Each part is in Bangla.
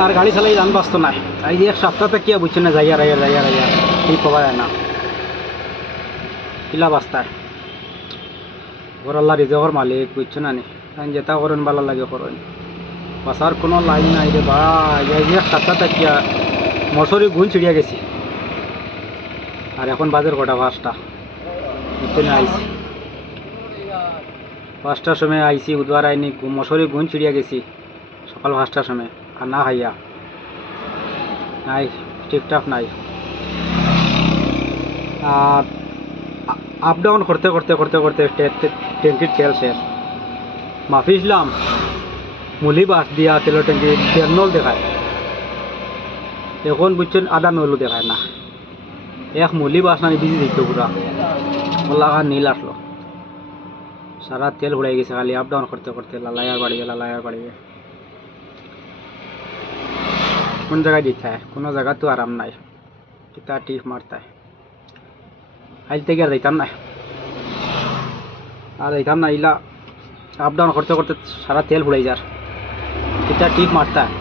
আর গাড়ি চালাই জান বাঁচত নাই। এই যে এক সপ্তাহতে কি বুঝছে না, যাইয়া ঠিক পাওয়া যায় না, কিলা বাস্তায় ঘর আল্লাহ রিজেকর মালিক, বুঝছো না নি, যেটা করেন ভালো লাগে করেন, বাসার কোনো লাইন নাই রে ভাই। এই যে এক সপ্তাহতে কি মশারি গুণ ছিড়িয়া গেছি, আর এখন বাজার কটা 5টা, বুঝছো না, আইসি 5টার সময় আইসি, বুধবার আইনি, মশারি গুণ ছিড়িয়া গেছি সকাল 5টার সময়, আর না খাইয়া নাই, ঠিকঠাক নাই। আর আপ ডাউন করতে করতে করতে করতে ট্যাঙ্কির তেল শেষ, মাফিসলাম মুলি বাস দিয়া তেলের ট্যাঙ্কি 1.5 নল দেখায়, এখন বুঝছেন 1/2 নলও দেখায় না, এক মুলি বাস না বিজি দিত পুরা, বললা নীল আসলো, সারা তেল উড়াই গেছে খালি আপ ডাউন করতে করতে, লালায়ার বাড়ি। কোন জায়গায় দিতে হয়, কোনো জায়গা তো আরাম নাই, কিতা টিপ মারতে হয়। আইল থেকে আর যাইতাম না, ইলা আপ ডাউন করতে করতে সারা তেল ফুড়াই যার, কিতা টিপ মারতে হয়,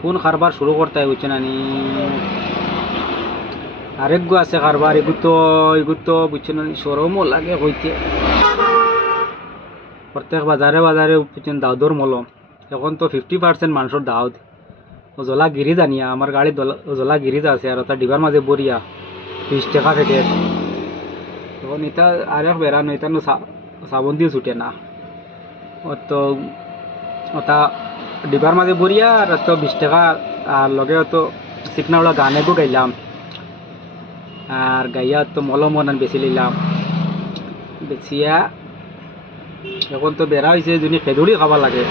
কোন কারবার শুরু করতে হয়, বুঝছে না নি। আরেক গো আছে কারবার, এগুলো তো বুঝছে না, সরমও লাগে হইতে, প্রত্যেক বাজারে বুঝছেন দাউদর মলম, এখন তো 50% মানুষের দাউদ, জলা গিরিজ আনিয়া আমার গাড়ি জলা গিরিজ আছে, আর ওটা ডিবার মাঝে বরিয়া 20 টাকা প্যাকেট, তখন এটা আরেক বেড়ানো, এটা সাবন দিয়ে ছুটে না, তো ওটা ডিবার মাঝে বরিয়া, আর তো 20 টাকা, আর লগে তো চিকনাওয়ালা গানে গো গাইলাম, আর গাইয়া তো মলম বেশি নিলাম, বেচিয়া এখন তো বেড়া হয়েছে, যদি খেজুরি খাবার লাগে,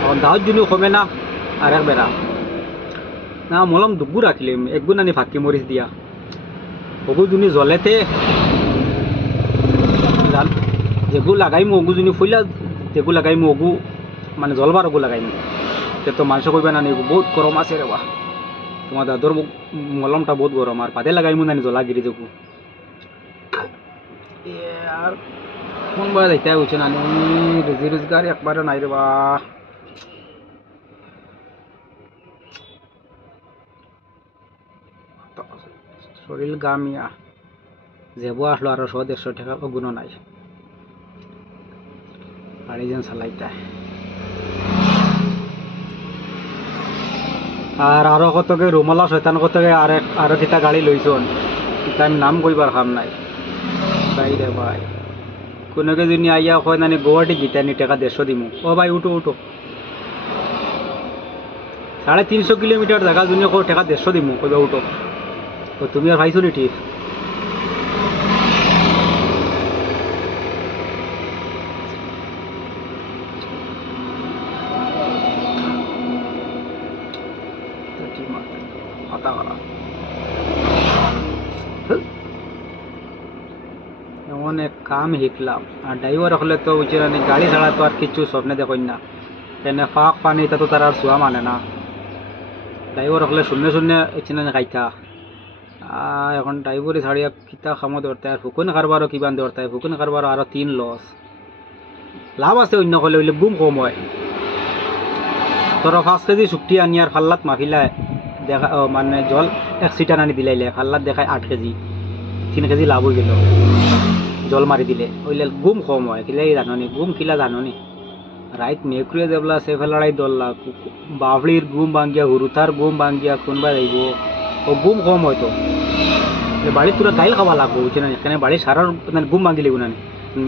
এখন দাওয়াত যদি কমে না, আর এক বেড়া না, মলম দুগু রাখলিম, একগুণ আনি ফাঁকি মরিচ দিয়া, ওগু যদি জলেতে যেগু লাগাইমু, ওগু যদি ফুইলা যেগু লাগাইমু, ওগু মানে জলবার ওগু লাগাইমু, সে তো মানুষ কইবে না, বহুত গরম আছে রে বা, তোমার দাদর মলমটা বহুত গরম, আর পাতে লাগাইমু না জলাগিরি যেগু, আর কোন বা যাইতে হচ্ছে না, রুজি রোজগার একবারে নাই রে বা। শরীর গামিয়া যেবো আসলো, আরো 100-150 টাকা গুণও নাই, গাড়ি যেন চালাইতে, আর আরো কতকে রুমালা শয়তান কতকে আরো কিতা গাড়ি লইছন, কিতা আমি নাম কইবার খাম নাই ভাই রে ভাই। কোনোকে যদি আইয়া কয় নানি গুয়াহাটি গীতানি টাকা 150 দিমু, ও ভাই উঠো 350 কিলোমিটার জায়গা যদি কো টাকা 150 দিমু, কইবা উঠো, তো তুমি আর ভাইছো নি ঠিক। এমন এক কাম শিখলাম, আর ড্রাইভার হলে তো বুঝে না, গাড়ি ছাড়া তো আর কিছু স্বপ্নে দেখুন না, এনে ফাঁক পানি তা তো তার আর শোয়া মানে না, ড্রাইভার হলে শূন্য এখানে খাইতা, এখন ড্রাইভারি ছাড়িয়া কিতা খামো ধরতে, আর ফুকুন কারবারও কিবান ধরতে, ফুকুন কারবারও আরো 3 লস, লাভ আছে অন্য হলে হইলে গুম কম হয়, তোর 5 কেজি শুক্তি আনি আর ফাল্লাত মাফিলায় দেখা, মানে জল 1 সিটার আনি দিলাইলে ফাল্লাত দেখায় 8 কেজি, 3 কেজি লাভ হয়ে গেল জল মারি দিলে, ওইলে গুম কম হয়, কিলাই জাননি গুম কিলা জাননি, রাইত মেকুরিয়া দেবলা সেফে লড়াই দললা, বাবলির গুম ভাঙ্গিয়া, হুরুতার গুম ভাঙ্গিয়া, কোনবা যাইব, ও গুম কম হয়তো, বাড়ি তোরা গাইল খাওয়া লাগবো, বুঝছে না, এখানে বাড়ি সারার গুম ভাঙ্গি লিব না,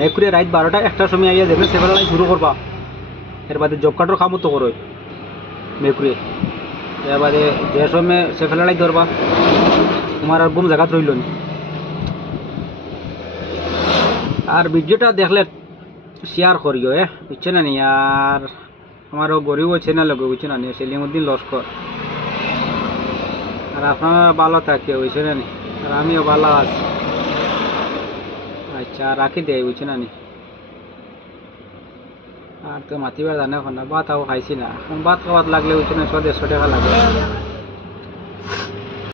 মেকুরিয়া রাইত 12টা 1টার সময় আইয়া যেখানে সেফে লড়াই শুরু করবা, এর বাদে জব কার্ডর খামো তো করো মেকুরিয়ে, এর বাদে যে সময় সেফে লড়াই ধরবা, তোমার আর গুম জায়গাত রইল নি। আর ভিডিওটা দেখলে শেয়ার করিও, বুঝছে না নি, আর আমারও গরিব চ্যানেল লগে, বুঝছে না নি, সেলিমউদ্দিন লস্কর, আর আপনারা ভালো থাকিও, বুঝছে না নি, আর আমিও ভালো আছি, আচ্ছা রাখি দেয়, বুঝছে না নি, আর তো মাতিবার জানে এখন না, ভাত খাইছি না, এখন ভাত খাওয়াত লাগলে বুঝছে না 100-150 টাকা লাগে।